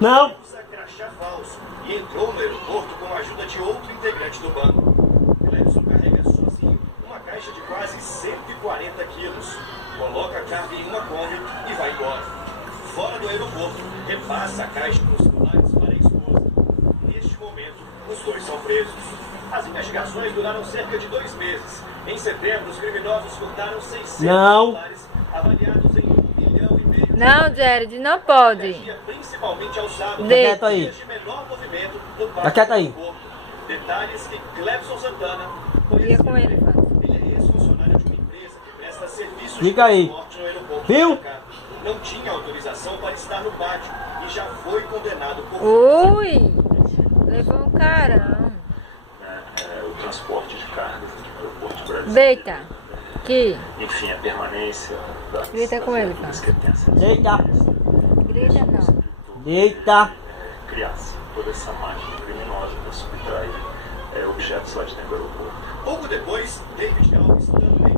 Não. Usa crachá falso e entrou no aeroporto com a ajuda de outro integrante do bando. Clebson carrega sozinho uma caixa de quase 140 quilos. Coloca a carga em uma Kombi e vai embora. Fora do aeroporto, repassa a caixa com os celulares para a esposa. Neste momento, os dois são presos. As investigações duraram cerca de 2 meses. Em setembro, os criminosos furtaram 600 celulares avaliados em 1,5 milhão. Não, Jared, não pode. Principalmente aos sábados, Quieto aí. dias de menor movimento no Tá quieto aí. do aeroporto. Detalhes que Clebson Santana Ia com ele, Fábio. Ele é ex-funcionário de uma empresa que presta serviço Fica de aí. transporte no aeroporto. Viu? de Macau. Não tinha autorização para estar no pátio e já foi condenado por Ui! Levou um carão. O transporte de cargas no aeroporto brasileiro. Deita. Aqui. Enfim, a permanência das Grita com ele, famílias tá? que têm acesso Deita. a eles, Grita não. Deita. criasse toda essa máquina criminosa para subtrair objetos lá de dentro do aeroporto. Pouco depois, David Alves também